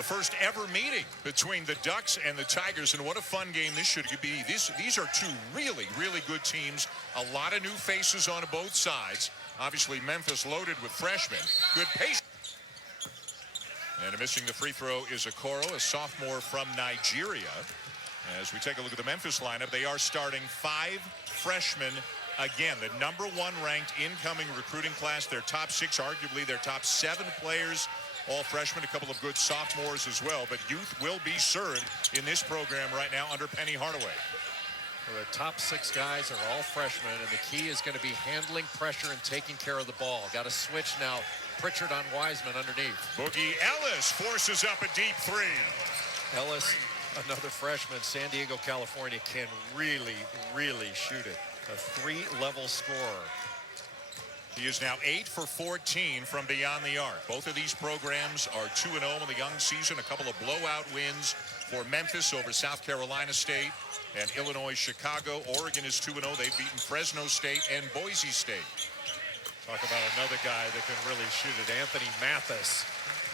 the first ever meeting between the Ducks and the Tigers, and what a fun game this should be. These are two really, really good teams. A lot of new faces on both sides. Obviously, Memphis loaded with freshmen. Good pace. And missing the free throw is Okoro, a sophomore from Nigeria. As we take a look at the Memphis lineup, they are starting 5 freshmen. Again, the #1 ranked incoming recruiting class. Their top 6, arguably their top 7 players, all freshmen, a couple of good sophomores as well. But youth will be served in this program right now under Penny Hardaway. Well, the top 6 guys are all freshmen, and the key is going to be handling pressure and taking care of the ball. Got to switch now. Pritchard on Wiseman underneath. Boogie Ellis forces up a deep 3. Ellis, another freshman, San Diego, California, can really, really shoot it. A 3-level scorer. He is now 8 for 14 from beyond the arc. Both of these programs are 2-0 in the young season. A couple of blowout wins for Memphis over South Carolina State and Illinois, Chicago. Oregon is 2-0. They've beaten Fresno State and Boise State. Talk about another guy that can really shoot it. Anthony Mathis,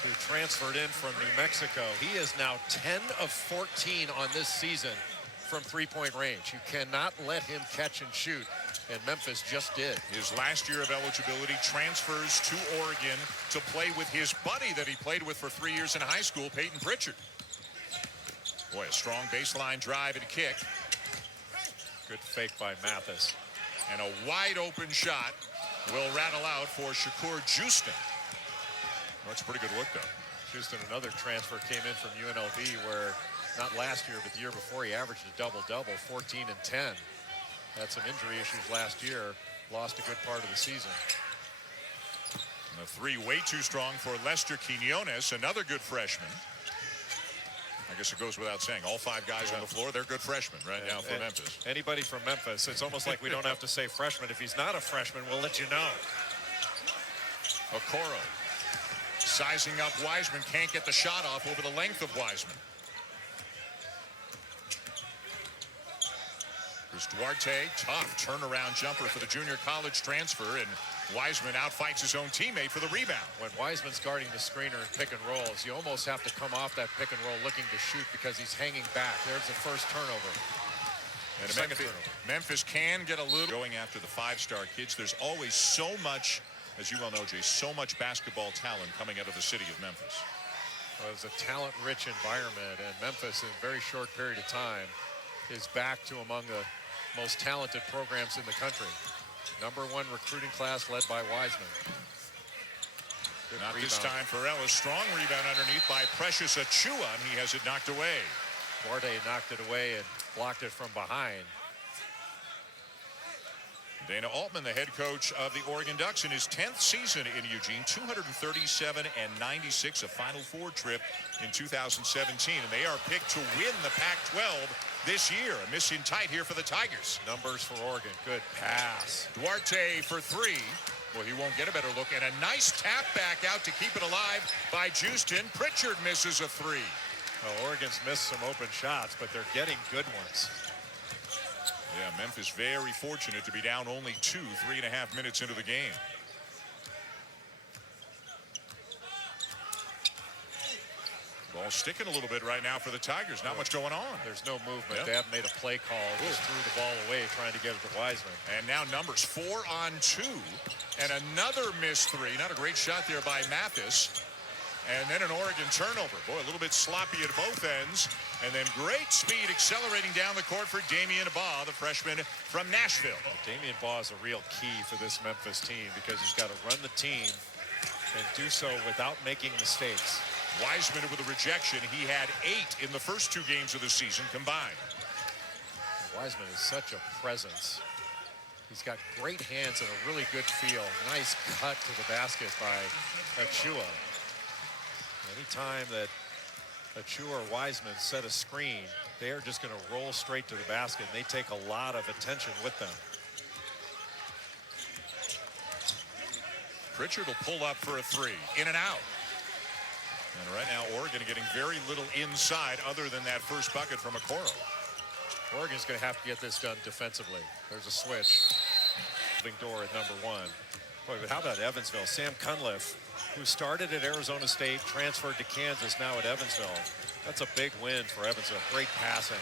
who transferred in from New Mexico. He is now 10 of 14 on this season from three-point range. You cannot let him catch and shoot, and Memphis just did. His last year of eligibility, transfers to Oregon to play with his buddy that he played with for 3 years in high school, Payton Pritchard. Boy, a strong baseline drive and kick. Good fake by Mathis. And a wide open shot will rattle out for Shakur Houston. That's a pretty good look, though. Houston, another transfer, came in from UNLV, where not last year, but the year before, he averaged a double-double, 14 and 10. Had some injury issues last year, lost a good part of the season. And the 3 way too strong for Lester Quinones, another good freshman. I guess it goes without saying, all 5 guys on the floor, they're good freshmen right now for Memphis. Anybody from Memphis, it's almost like we don't have to say freshman. If he's not a freshman, we'll let you know. Okoro sizing up Wiseman, can't get the shot off over the length of Wiseman. Chris Duarte, tough turnaround jumper for the junior college transfer, and Wiseman outfights his own teammate for the rebound. When Wiseman's guarding the screener in pick and rolls, you almost have to come off that pick and roll looking to shoot because he's hanging back. There's the first turnover. And Memphis can get a little going after the 5-star kids. There's always so much, as you well know, Jay, so much basketball talent coming out of the city of Memphis. Well, it's a talent-rich environment, and Memphis, in a very short period of time, is back to among the most talented programs in the country. #1 recruiting class led by Wiseman. Good Not rebound. this time for Ellis. Strong rebound underneath by Precious Achua, and he has it knocked away. Duarte knocked it away and blocked it from behind. Dana Altman, the head coach of the Oregon Ducks, in his 10th season in Eugene, 237 and 96, a Final Four trip in 2017, and they are picked to win the Pac-12 this year. A miss in tight here for the Tigers. Numbers for Oregon. Good pass. Duarte for 3. Well, he won't get a better look, and a nice tap back out to keep it alive by Houston. Pritchard misses a 3. Well, Oregon's missed some open shots, but they're getting good ones. Yeah, Memphis very fortunate to be down only 3.5 minutes into the game. Ball sticking a little bit right now for the Tigers. Not much going on. There's no movement. Yep. They haven't made a play call. Just threw the ball away trying to get it to Wiseman. And now numbers 4 on 2. And another missed 3. Not a great shot there by Mathis. And then an Oregon turnover. Boy, a little bit sloppy at both ends. And then great speed accelerating down the court for Damian Baugh, the freshman from Nashville. Damian Baugh is a real key for this Memphis team because he's got to run the team and do so without making mistakes. Wiseman with a rejection. He had 8 in the first 2 games of the season combined. Wiseman is such a presence. He's got great hands and a really good feel. Nice cut to the basket by Achua. Anytime that Achua or Wiseman set a screen, they are just going to roll straight to the basket, and they take a lot of attention with them. Pritchard will pull up for a 3. In and out. And right now, Oregon getting very little inside other than that first bucket from Okoro. Oregon's going to have to get this done defensively. There's a switch. Door at #1. Boy, but how about Evansville? Sam Cunliffe who started at Arizona State, transferred to Kansas, now at Evansville. That's a big win for Evansville. Great passing.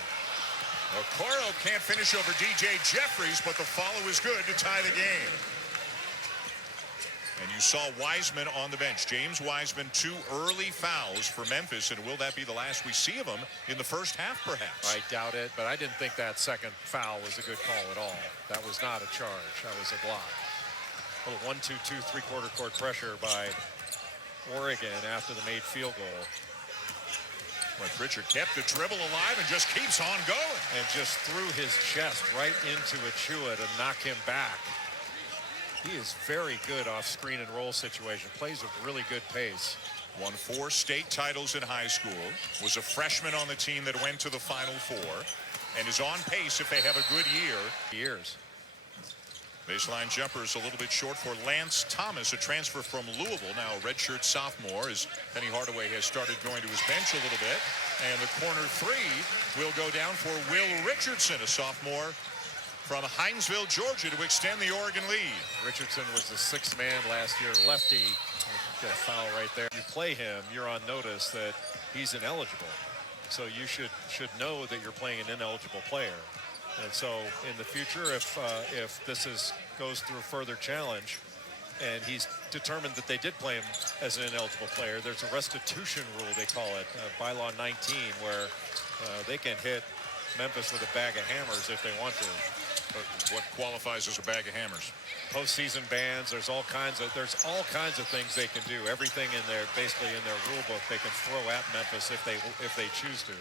Okoro can't finish over DJ Jeffries, but the follow is good to tie the game. And you saw Wiseman on the bench. James Wiseman, 2 early fouls for Memphis, and will that be the last we see of him in the first half, perhaps? I doubt it, but I didn't think that second foul was a good call at all. That was not a charge. That was a block. A little 1-2-2 three-quarter court pressure by Oregon after the made field goal. But Pritchard kept the dribble alive and just keeps on going. And just threw his chest right into Achua to knock him back. He is very good off screen and roll situation. Plays with really good pace. Won 4 state titles in high school. Was a freshman on the team that went to the Final Four. And is on pace if they have a good year. Baseline jumper is a little bit short for Lance Thomas, a transfer from Louisville. Now a redshirt sophomore as Penny Hardaway has started going to his bench a little bit. And the corner 3 will go down for Will Richardson, a sophomore from Hinesville, Georgia, to extend the Oregon lead. Richardson was the 6th man last year, lefty. Get a foul right there. You play him, you're on notice that he's ineligible. So you should know that you're playing an ineligible player. And so in the future, if this goes through a further challenge, and he's determined that they did play him as an ineligible player, there's a restitution rule, they call it, bylaw 19, where they can hit Memphis with a bag of hammers if they want to. But what qualifies as a bag of hammers? Postseason bans. There's all kinds of things they can do. Everything in their basically in their rule book they can throw at Memphis if they choose to.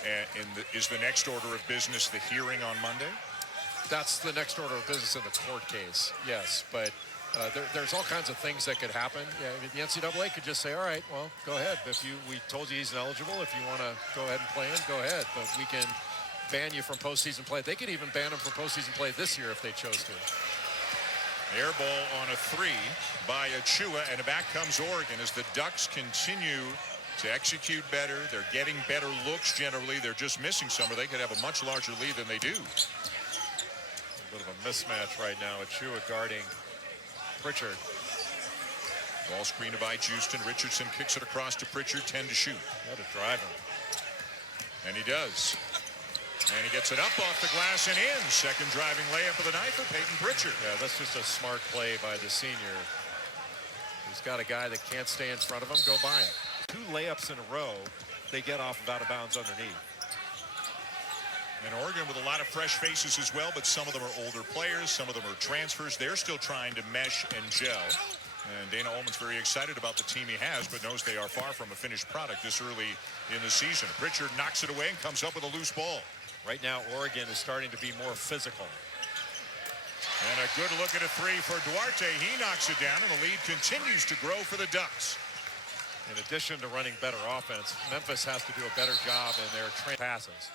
And is the next order of business the hearing on Monday? That's the next order of business in the court case. Yes, but there's all kinds of things that could happen. Yeah, the NCAA could just say, all right, well, go ahead. We told you he's ineligible. If you want to go ahead and play him, go ahead. But we can ban you from postseason play. They could even ban him from postseason play this year if they chose to. Air ball on a 3 by Achua, and back comes Oregon as the Ducks continue to execute better. They're getting better looks generally. They're just missing some, or they could have a much larger lead than they do. A bit of a mismatch right now. Achua guarding Pritchard. Ball screened by Houston. Richardson kicks it across to Pritchard, 10 to shoot. Got to drive him. And he does. And he gets it up off the glass and in. Second driving layup of the night for Payton Pritchard. Yeah, that's just a smart play by the senior. He's got a guy that can't stay in front of him. Go by him. 2 layups in a row. They get off of out of bounds underneath. And Oregon with a lot of fresh faces as well, but some of them are older players. Some of them are transfers. They're still trying to mesh and gel. And Dana Ullman's very excited about the team he has, but knows they are far from a finished product this early in the season. Pritchard knocks it away and comes up with a loose ball. Right now, Oregon is starting to be more physical. And a good look at a 3 for Duarte. He knocks it down, and the lead continues to grow for the Ducks. In addition to running better offense, Memphis has to do a better job in their passes.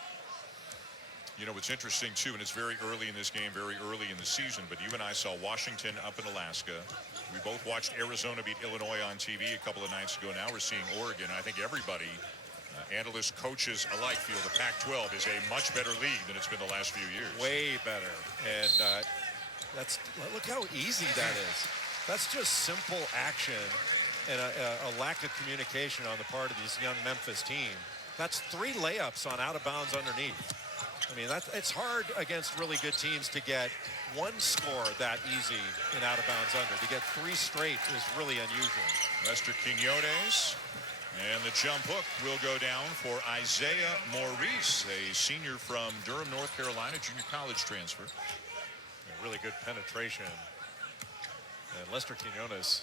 You know, it's interesting, too, and it's very early in this game, very early in the season, but you and I saw Washington up in Alaska. We both watched Arizona beat Illinois on TV a couple of nights ago. Now we're seeing Oregon. I think everybody, analysts, coaches alike, feel the Pac-12 is a much better league than it's been the last few years. Way better. And look how easy that is. That's just simple action and a lack of communication on the part of this young Memphis team. That's 3 layups on out of bounds underneath. I mean, it's hard against really good teams to get 1 score that easy in out of bounds under. To get 3 straight is really unusual. Lester Quinones. And the jump hook will go down for Isaiah Maurice, a senior from Durham, North Carolina, junior college transfer. A really good penetration. And Lester Quinones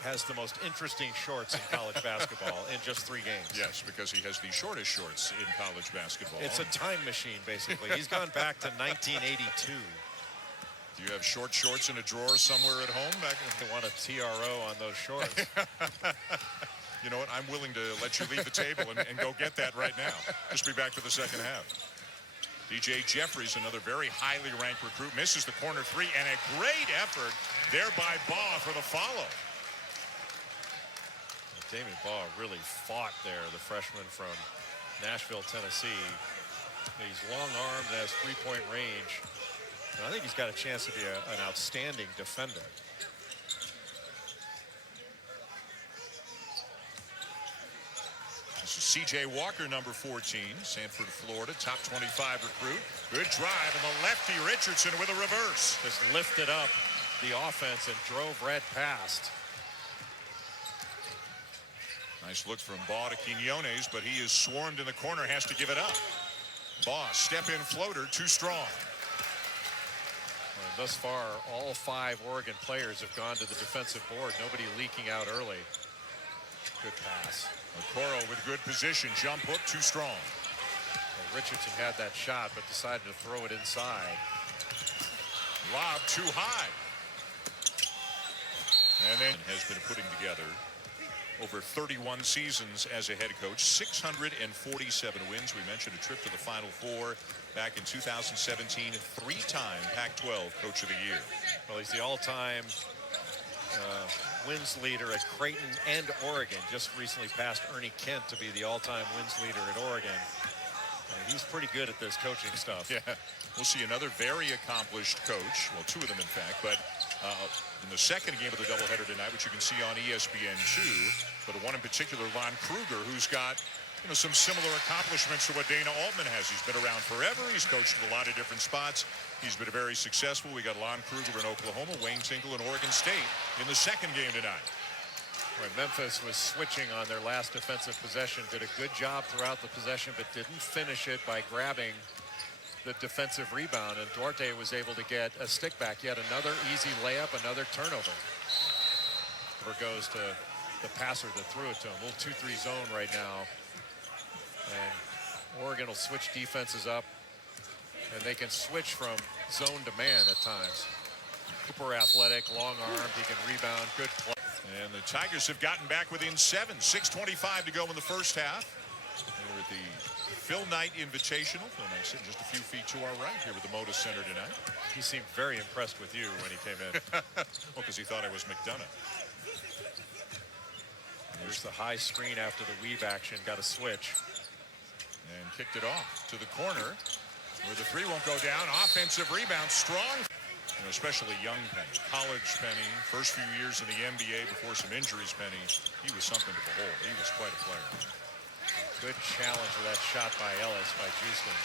has the most interesting shorts in college basketball in just 3 games. Yes, because he has the shortest shorts in college basketball. It's a time machine, basically. He's gone back to 1982. Do you have short shorts in a drawer somewhere at home? They want a TRO on those shorts. You know what? I'm willing to let you leave the table and go get that right now. Just be back for the second half. DJ Jeffries, another very highly ranked recruit, misses the corner 3, and a great effort there by Baugh for the follow. Damian Baugh really fought there, the freshman from Nashville, Tennessee. He's long-armed, has 3-point range. And I think he's got a chance to be an outstanding defender. C.J. Walker, number 14, Sanford, Florida, top 25 recruit. Good drive, and the lefty Richardson with a reverse. Just lifted up the offense and drove right past. Nice look from Baugh to Quinones, but he is swarmed in the corner, has to give it up. Baugh, step-in floater, too strong. And thus far, all 5 Oregon players have gone to the defensive board. Nobody leaking out early. Good pass. Okoro with good position. Jump hook, too strong. Well, Richardson had that shot, but decided to throw it inside. Lob too high. And then has been putting together over 31 seasons as a head coach, 647 wins. We mentioned a trip to the Final Four back in 2017, 3-time Pac-12 Coach of the Year. Well, he's the all-time wins leader at Creighton and Oregon. Just recently passed Ernie Kent to be the all-time wins leader at Oregon. And he's pretty good at this coaching stuff. Yeah, we'll see another very accomplished coach. Well, 2 of them, in fact, but in the second game of the doubleheader tonight, which you can see on ESPN2, but one in particular, Lon Kruger, who's got some similar accomplishments to what Dana Altman has. He's been around forever. He's coached at a lot of different spots. He's been very successful. We got Lon Kruger in Oklahoma, Wayne Tinkle in Oregon State in the second game tonight. Right, Memphis was switching on their last defensive possession, did a good job throughout the possession, but didn't finish it by grabbing the defensive rebound, and Duarte was able to get a stick back. Yet another easy layup, another turnover. Over goes to the passer that threw it to him. A little 2-3 zone right now. And Oregon will switch defenses up, and they can switch from zone to man at times. Cooper athletic, long-armed, he can rebound, good play. And the Tigers have gotten back within 7, 6:25 to go in the first half. They're at the Phil Knight Invitational. Phil Knight sitting just a few feet to our right here with the Moda Center tonight. He seemed very impressed with you when he came in. Well, because he thought I was McDonough. There's the high screen after the weave action, got a switch. And kicked it off to the corner where the 3 won't go down. Offensive rebound, strong. Especially young Penny, college Penny, first few years in the NBA before some injuries. Penny, he was something to behold. He was quite a player. Good challenge with that shot by Ellis, by Houston.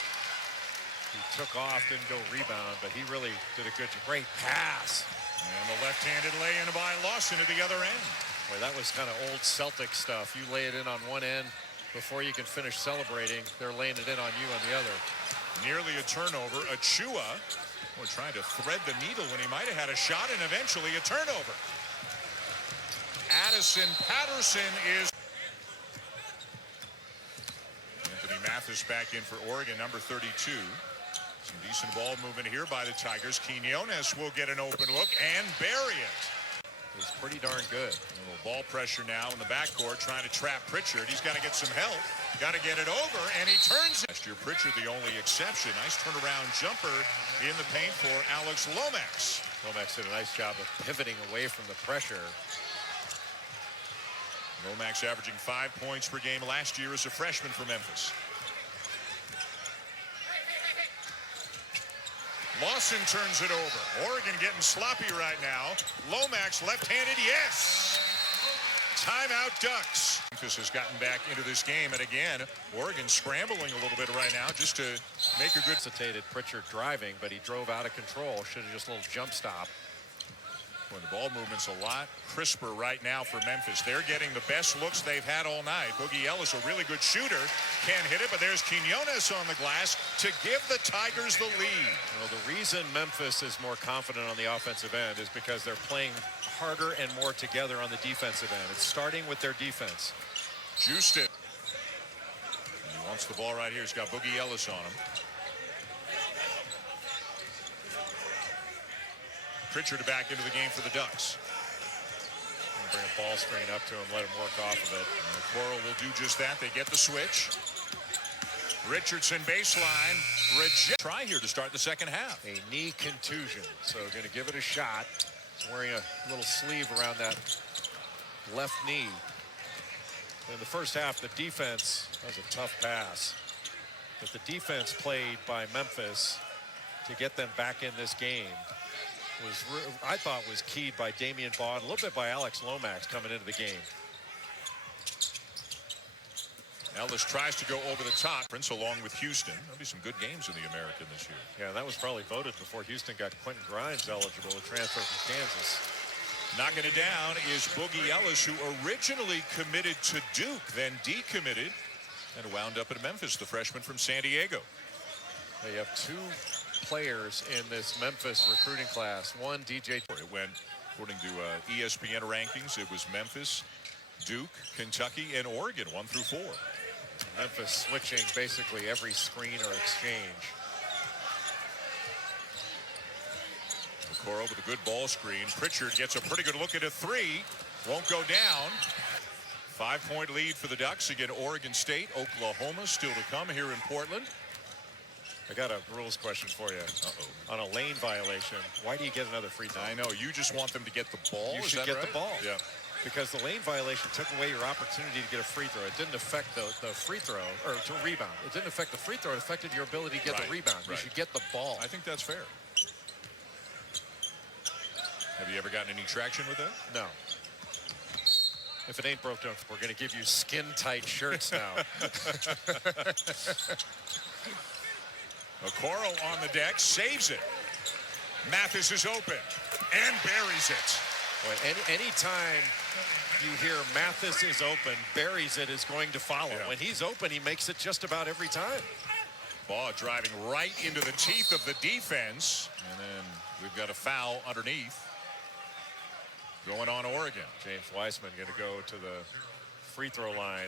He took off, didn't go rebound, but he really did a good, great pass. And the left-handed lay-in by Lawson at the other end. Boy, that was kind of old Celtic stuff. You lay it in on one end before you can finish celebrating. They're laying it in on you on the other. Nearly a turnover. Achua, trying to thread the needle when he might have had a shot, and eventually a turnover. Addison Patterson is... Anthony Mathis back in for Oregon, number 32. Some decent ball movement here by the Tigers. Quinones will get an open look and bury it. It's pretty darn good. A little ball pressure now in the backcourt, trying to trap Pritchard. He's got to get some help. Got to get it over, and he turns it. Last year, Pritchard the only exception. Nice turnaround jumper in the paint for Alex Lomax. Lomax did a nice job of pivoting away from the pressure. Lomax averaging 5 points per game last year as a freshman for Memphis. Lawson turns it over. Oregon getting sloppy right now. Lomax left-handed, yes! Timeout Ducks. Memphis has gotten back into this game, and again, Oregon scrambling a little bit right now just to make a good... Hesitated Pritchard driving, but he drove out of control. Should have just a little jump stop. Well, the ball movement's a lot crisper right now for Memphis. They're getting the best looks they've had all night. Boogie Ellis, a really good shooter, can't hit it, but there's Quinones on the glass to give the Tigers the lead. Well, the reason Memphis is more confident on the offensive end is because they're playing harder and more together on the defensive end. It's starting with their defense. Juiced it. And he wants the ball right here. He's got Boogie Ellis on him. Pritchard back into the game for the Ducks. Bring a ball screen up to him, let him work off of it. And Coral will do just that. They get the switch. Richardson baseline. Try here to start the second half. A knee contusion, so going to give it a shot. He's wearing a little sleeve around that left knee. In the first half, the defense, that was a tough pass. But the defense played by Memphis to get them back in this game I thought was keyed by Damian Baugh, a little bit by Alex Lomax coming into the game. Ellis tries to go over the top. Prince along with Houston. There'll be some good games in the American this year. Yeah, that was probably voted before Houston got Quentin Grimes eligible to transfer from Kansas. Knocking it down is Boogie Ellis, who originally committed to Duke, then decommitted, and wound up at Memphis, the freshman from San Diego. They have two players in this Memphis recruiting class. One, DJ. It went, according to ESPN rankings, it was Memphis, Duke, Kentucky, and Oregon, 1 through 4. Memphis switching basically every screen or exchange. Okoro with a good ball screen. Pritchard gets a pretty good look at a three. Won't go down. 5-point lead for the Ducks against Oregon State. Oklahoma still to come here in Portland. I got a rules question for you. On a lane violation, why do you get another free throw? I know, you just want them to get the ball. You Is should that get right? the ball. Yeah. Because the lane violation took away your opportunity to get a free throw. It didn't affect the free throw, or to rebound. It didn't affect the free throw. It affected your ability to get the rebound. You should get the ball. I think that's fair. Have you ever gotten any traction with that? No. If it ain't broke, we're going to give you skin-tight shirts now. Okoro on the deck, saves it. Mathis is open and buries it. Boy, anytime you hear Mathis is open, buries it is going to follow. Yeah. When he's open, he makes it just about every time. Ball driving right into the teeth of the defense. And then we've got a foul underneath. Going on Oregon. James Wiseman going to go to the free throw line.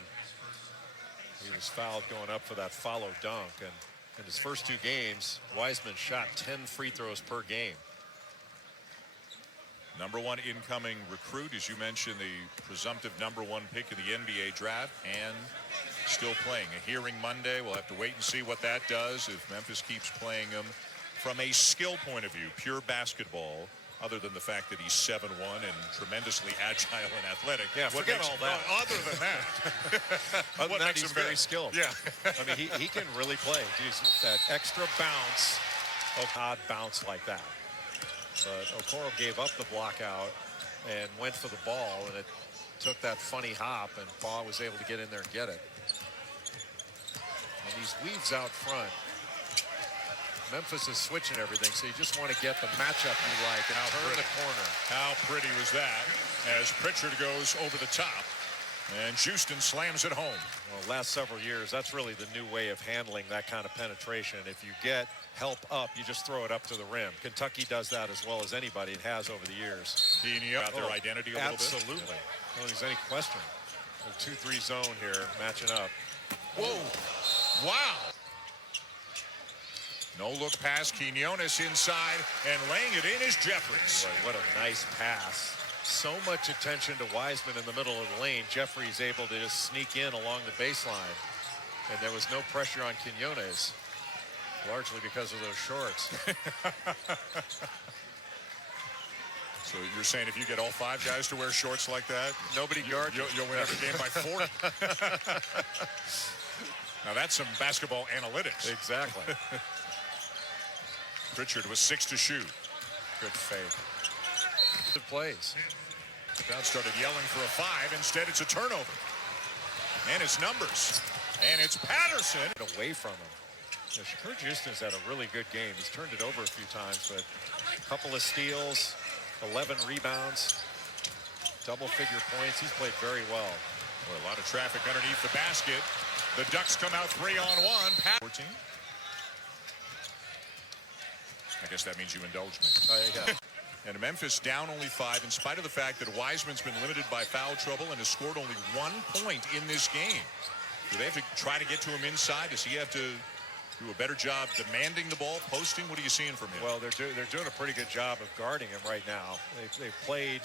He was fouled going up for that follow dunk. And in his first 2 games, Wiseman shot 10 free throws per game. #1 incoming recruit, as you mentioned, the presumptive #1 pick in the NBA draft, and still playing. A hearing Monday. We'll have to wait and see what that does if Memphis keeps playing him from a skill point of view, pure basketball, other than the fact that he's 7'1" and tremendously agile and athletic. Yeah, forget all that. Other than that. Other than that, he's very skilled. Yeah. I mean, he can really play. He's that extra bounce, odd bounce like that. But Okoro gave up the block out and went for the ball, and it took that funny hop, and Baugh was able to get in there and get it. And these weaves out front. Memphis is switching everything, so you just want to get the matchup you like and turn the corner. How pretty was that as Pritchard goes over the top and Houston slams it home. Well, last several years, that's really the new way of handling that kind of penetration. If you get help up, you just throw it up to the rim. Kentucky does that as well as anybody. It has over the years. Got their identity a little bit. Absolutely. I don't think there's any question. A 2-3 zone here matching up. Whoa. Wow. No look pass. Quinones inside and laying it in is Jeffries. Boy, what a nice pass. So much attention to Wiseman in the middle of the lane. Jeffries able to just sneak in along the baseline. And there was no pressure on Quinones, largely because of those shorts. So you're saying if you get all 5 guys to wear shorts like that, nobody guards you. You'll win every game by 40. Now that's some basketball analytics. Exactly. Pritchard with 6 to shoot. Good fake. Good plays. The crowd started yelling for a 5. Instead, it's a turnover. And it's numbers. And it's Patterson. Away from him. You know, Shakur Houston's had a really good game. He's turned it over a few times, but a couple of steals, 11 rebounds, double-figure points. He's played very well. Boy, a lot of traffic underneath the basket. The Ducks come out 3-on-1. 14. I guess that means you indulge me. Yeah. And Memphis down only 5 in spite of the fact that Wiseman's been limited by foul trouble and has scored only 1 point in this game. Do they have to try to get to him inside? Does he have to do a better job demanding the ball, posting? What are you seeing from him? Well, they're doing a pretty good job of guarding him right now. They've played,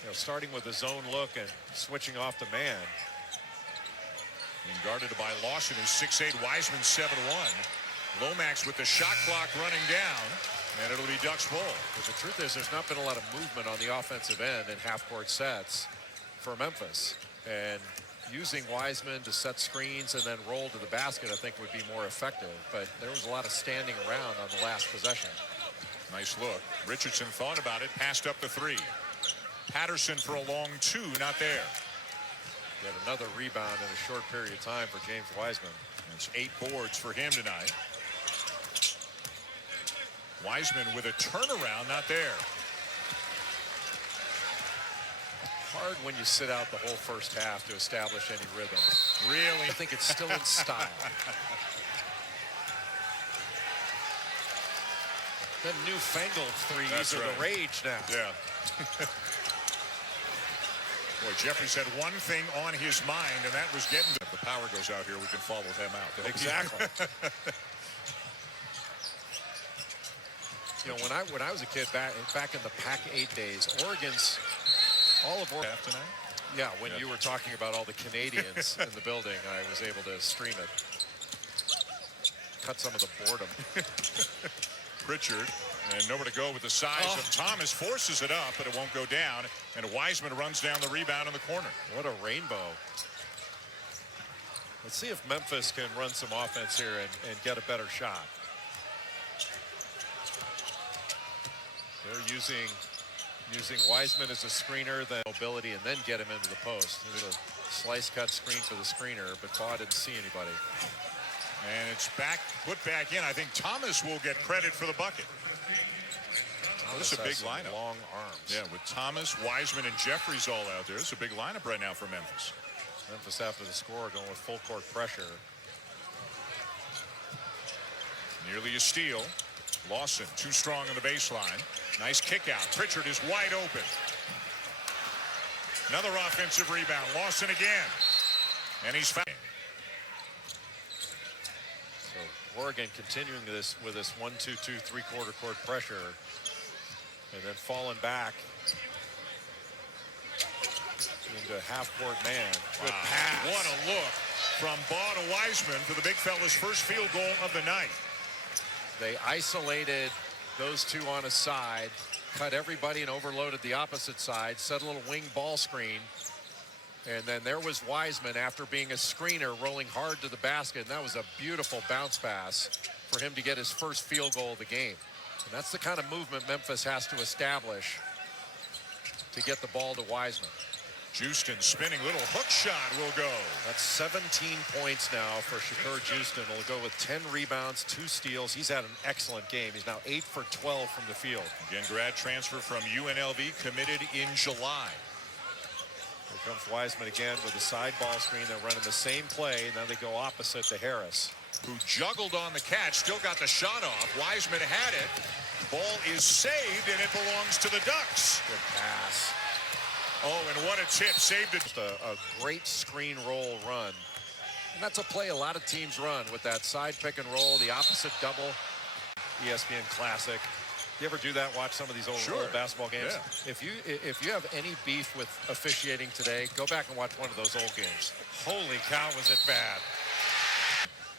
you know, starting with a zone look and switching off the man. Being guarded by Lawson, who's 6'8", Wiseman 7'1". Lomax with the shot clock running down, and it'll be Ducks ball. But the truth is, there's not been a lot of movement on the offensive end in half-court sets for Memphis. And using Wiseman to set screens and then roll to the basket, I think, would be more effective. But there was a lot of standing around on the last possession. Nice look. Richardson thought about it, passed up the 3. Patterson for a long 2, not there. Get another rebound in a short period of time for James Wiseman. It's 8 boards for him tonight. Wiseman with a turnaround, not there. Hard when you sit out the whole first half to establish any rhythm. Really? I think it's still in style. The newfangled threes That's are right. the rage now. Yeah. Boy, Jeffries had one thing on his mind, and that was getting. If the power goes out here, we can follow them out. Exactly. You know, when I was a kid back in the Pac-8 days, Oregon's all of Oregon. Tonight? Yeah, when you were talking about all the Canadians in the building, I was able to stream it. Cut some of the boredom. Pritchard, and nowhere to go with the size of Thomas, forces it up, but it won't go down, and Wiseman runs down the rebound in the corner. What a rainbow. Let's see if Memphis can run some offense here and get a better shot. They're using Wiseman as a screener, then mobility, and then get him into the post. There's a slice cut screen for the screener, but Baugh didn't see anybody. And it's put back in. I think Thomas will get credit for the bucket. This is a big lineup. Long arms. Yeah, with Thomas, Wiseman, and Jeffries all out there. It's a big lineup right now for Memphis. Memphis after the score going with full court pressure. Nearly a steal. Lawson too strong on the baseline. Nice kick out. Pritchard is wide open. Another offensive rebound. Lawson again. And he's fouled. So Oregon continuing this with this 1-2-2 three-quarter court pressure, and then falling back into half-court man. Good pass. What a look from Baugh to Wiseman for the big fella's first field goal of the night. They isolated those two on a side, cut everybody and overloaded the opposite side, set a little wing ball screen, and then there was Wiseman after being a screener rolling hard to the basket, and that was a beautiful bounce pass for him to get his first field goal of the game. And that's the kind of movement Memphis has to establish to get the ball to Wiseman. Houston spinning, little hook shot will go. That's 17 points now for Shakur Houston. He'll go with 10 rebounds, 2 steals. He's had an excellent game. He's now 8 for 12 from the field. Again, grad transfer from UNLV, committed in July. Here comes Wiseman again with the side ball screen. They're running the same play. Now they go opposite to Harris, who juggled on the catch, still got the shot off. Wiseman had it. Ball is saved, and it belongs to the Ducks. Good pass. Oh, and what a tip. Saved it. Just a great screen roll run. And that's a play a lot of teams run with that side pick and roll, the opposite double. ESPN Classic. You ever do that? Watch some of these old basketball games? Yeah. If you have any beef with officiating today, go back and watch one of those old games. Holy cow, was it bad.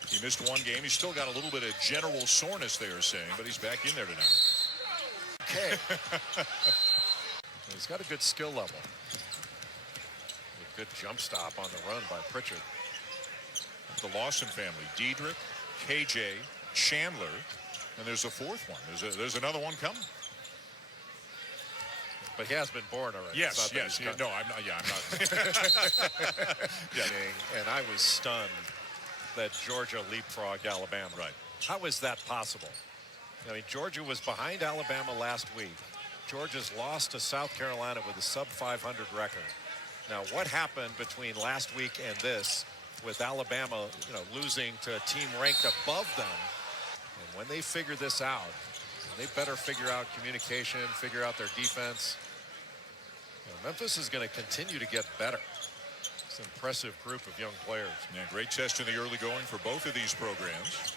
He missed one game. He's still got a little bit of general soreness, they are saying, but he's back in there tonight. Okay. He's got a good skill level. A good jump stop on the run by Pritchard. The Lawson family, Diedrich, KJ, Chandler, and there's a fourth one. There's another one coming. But he has been born already. Yes, yes. No, I'm not. Yeah, I'm not. Yeah. And I was stunned that Georgia leapfrogged Alabama. Right. How is that possible? I mean, Georgia was behind Alabama last week. Georgia's lost to South Carolina with a sub-500 record. Now, what happened between last week and this with Alabama, losing to a team ranked above them? And when they figure this out, they better figure out communication, figure out their defense. Memphis is going to continue to get better. It's an impressive group of young players. Yeah, great test in the early going for both of these programs.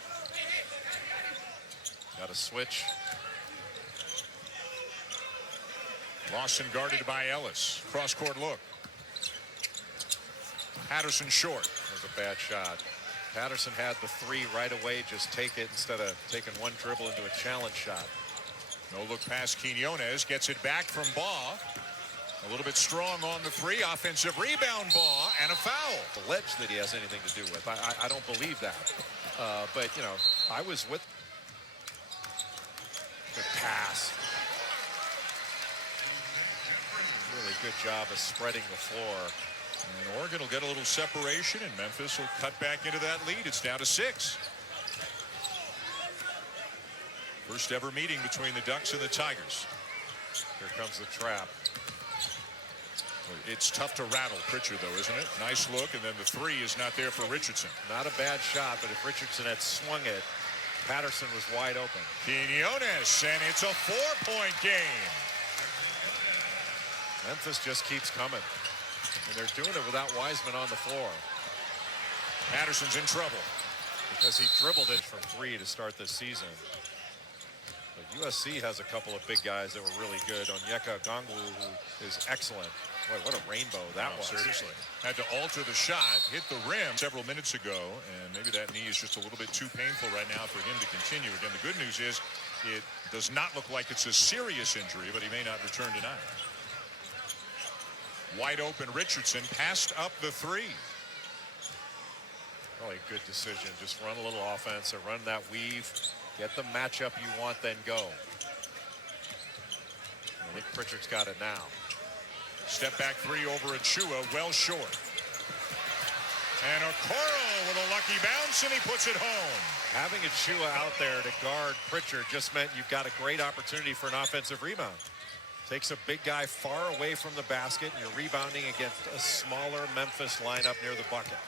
Got a switch. Lawson guarded by Ellis. Cross-court look. Patterson short. That was a bad shot. Patterson had the three right away. Just take it instead of taking one dribble into a challenge shot. No look past Quinones. Gets it back from Baugh. A little bit strong on the three. Offensive rebound, Baugh, and a foul. Alleged that he has anything to do with. I don't believe that. But, I was with. Good pass. Really good job of spreading the floor. And Oregon will get a little separation, and Memphis will cut back into that lead. It's now to 6. First ever meeting between the Ducks and the Tigers. Here comes the trap. It's tough to rattle Pritchard, though, isn't it? Nice look, and then the 3 is not there for Richardson. Not a bad shot, but if Richardson had swung it, Patterson was wide open. Quinones, and it's a 4-point game. Memphis just keeps coming, and they're doing it without Wiseman on the floor. Patterson's in trouble because he dribbled it from 3 to start this season. But USC has a couple of big guys that were really good. Onyeka Okongwu, who is excellent. Boy, what a rainbow that was. Seriously. Had to alter the shot, hit the rim several minutes ago, and maybe that knee is just a little bit too painful right now for him to continue. Again, the good news is it does not look like it's a serious injury, but he may not return tonight. Wide open Richardson passed up the 3. Probably a good decision. Just run a little offense or run that weave. Get the matchup you want, then go. I think Pritchard's got it now. Step back 3 over Achua, well short. And Okoro with a lucky bounce, and he puts it home. Having Achua out there to guard Pritchard just meant you've got a great opportunity for an offensive rebound. Takes a big guy far away from the basket, and you're rebounding against a smaller Memphis lineup near the bucket.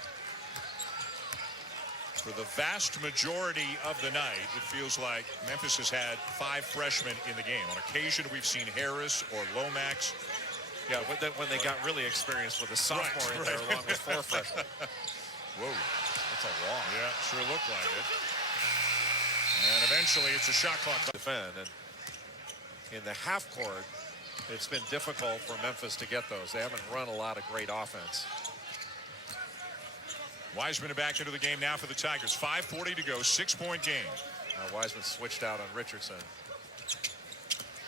For the vast majority of the night, it feels like Memphis has had 5 freshmen in the game. On occasion, we've seen Harris or Lomax. Yeah, but then when they got really experienced with a sophomore in there along with 4 freshmen. Whoa. That's a walk. Yeah, sure looked like it. And eventually, it's a shot clock. Defend. And in the half court, it's been difficult for Memphis to get those. They haven't run a lot of great offense. Wiseman back into the game now for the Tigers. 5:40 to go, 6-point game. Wiseman switched out on Richardson.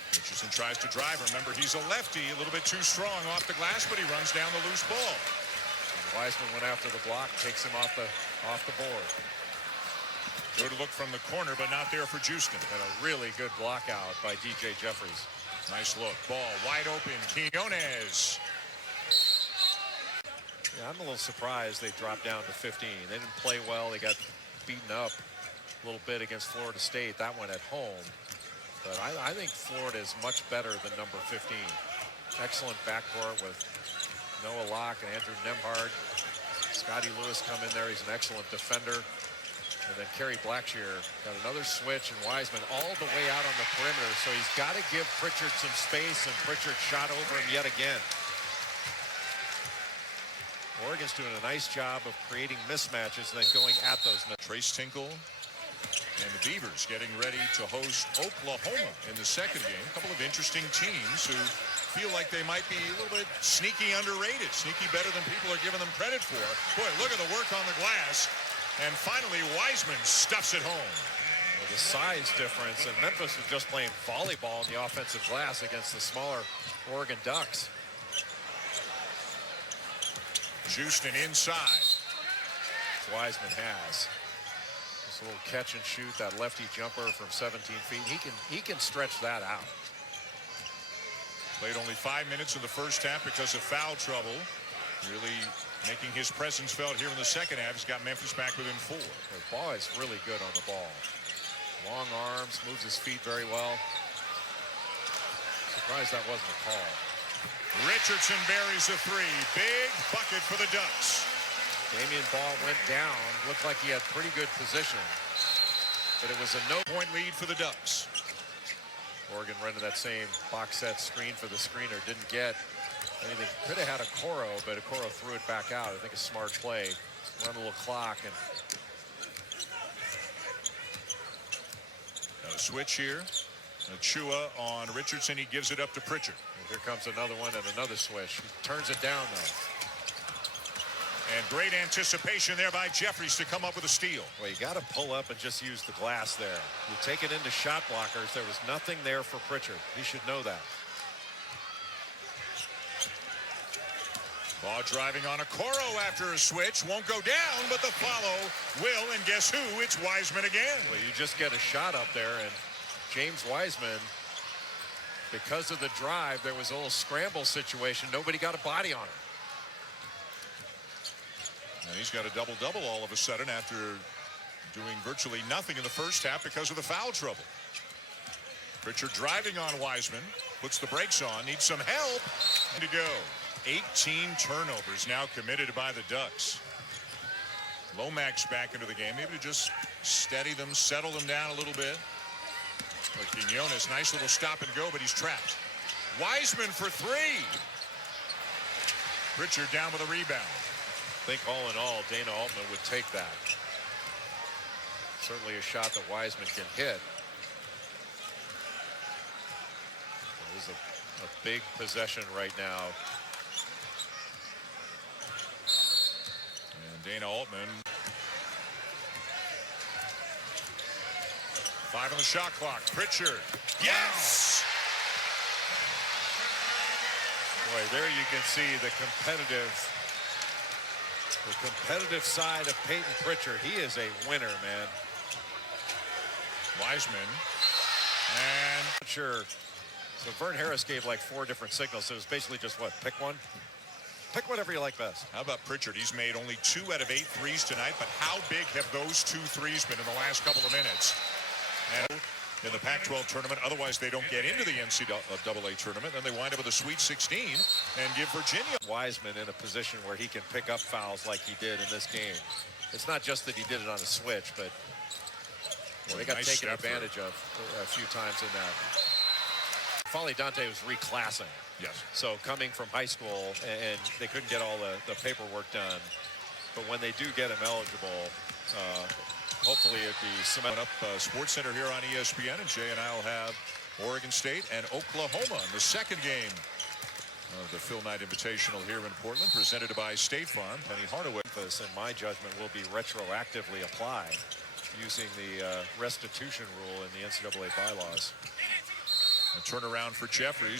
Richardson tries to drive. Remember, he's a lefty, a little bit too strong off the glass, but he runs down the loose ball. And Wiseman went after the block, takes him off the board. Good look from the corner, but not there for Houston. And a really good block out by DJ Jeffries. Nice look. Ball wide open. Quinones. Yeah, I'm a little surprised they dropped down to 15. They didn't play well. They got beaten up a little bit against Florida State. That one at home. But I think Florida is much better than number 15. Excellent backcourt with Noah Locke and Andrew Nembhard. Scotty Lewis come in there. He's an excellent defender. And then Kerry Blackshear got another switch, and Wiseman all the way out on the perimeter. So he's got to give Pritchard some space, and Pritchard shot over him yet again. Oregon's doing a nice job of creating mismatches and then going at those. Trace Tinkle and the Beavers getting ready to host Oklahoma in the second game. A couple of interesting teams who feel like they might be a little bit sneaky underrated, sneaky better than people are giving them credit for. Boy, look at the work on the glass. And finally, Wiseman stuffs it home. Well, the size difference, and Memphis was just playing volleyball in the offensive glass against the smaller Oregon Ducks. Houston inside. Wiseman has this little catch and shoot, that lefty jumper from 17 feet. He can stretch that out. Played only 5 minutes in the first half because of foul trouble. Really making his presence felt here in the second half. He's got Memphis back within 4. The ball is really good on the ball. Long arms, moves his feet very well. Surprised that wasn't a call. Richardson buries a 3. Big bucket for the Ducks. Damian Ball went down. Looked like he had pretty good position. But it was a no-point lead for the Ducks. Oregon running that same box set screen for the screener. Didn't get anything. Could have had Okoro, but Okoro threw it back out. I think a smart play. Run a little clock. And a switch here. Achua on Richardson. He gives it up to Pritchard. Here comes another one and another switch. He turns it down, though. And great anticipation there by Jeffries to come up with a steal. Well, you got to pull up and just use the glass there. You take it into shot blockers. There was nothing there for Pritchard. He should know that. Ball driving on Okoro after a switch. Won't go down, but the follow will. And guess who? It's Wiseman again. Well, you just get a shot up there, and James Wiseman, because of the drive, there was a little scramble situation. Nobody got a body on him. And he's got a double-double all of a sudden after doing virtually nothing in the first half because of the foul trouble. Pritchard driving on Wiseman, puts the brakes on, needs some help. To go. 18 turnovers now committed by the Ducks. Lomax back into the game, maybe to just steady them, settle them down a little bit. But Quinones, nice little stop and go, but he's trapped. Wiseman for three. Pritchard down with a rebound. I think all in all, Dana Altman would take that. Certainly a shot that Wiseman can hit. This is a big possession right now. And Dana Altman. 5 on the shot clock. Pritchard. Yes! Boy, there you can see the competitive side of Payton Pritchard. He is a winner, man. Wiseman. And Sure. So Vern Harris gave like 4 different signals. So it was basically just what? Pick one? Pick whatever you like best. how about Pritchard? He's made only 2 out of 8 threes tonight, but how big have those 2 threes been in the last couple of minutes? And in the Pac-12 tournament, otherwise they don't get into the NCAA tournament, then they wind up with a Sweet 16 and give Virginia. Wiseman in a position where he can pick up fouls like he did in this game. It's not just that he did it on a switch, but they got Nice taken step advantage of a few times in that. Folly Dante was reclassing. Yes. So coming from high school, and they couldn't get all the paperwork done. But when they do get him eligible, hopefully it'd be Coming up, Sports Center here on ESPN, and Jay and I will have Oregon State and Oklahoma in the second game of the Phil Knight Invitational here in Portland, presented by State Farm. Penny Hardaway. Memphis, in my judgment, will be retroactively applied using the restitution rule in the NCAA bylaws. A turnaround for Jeffries.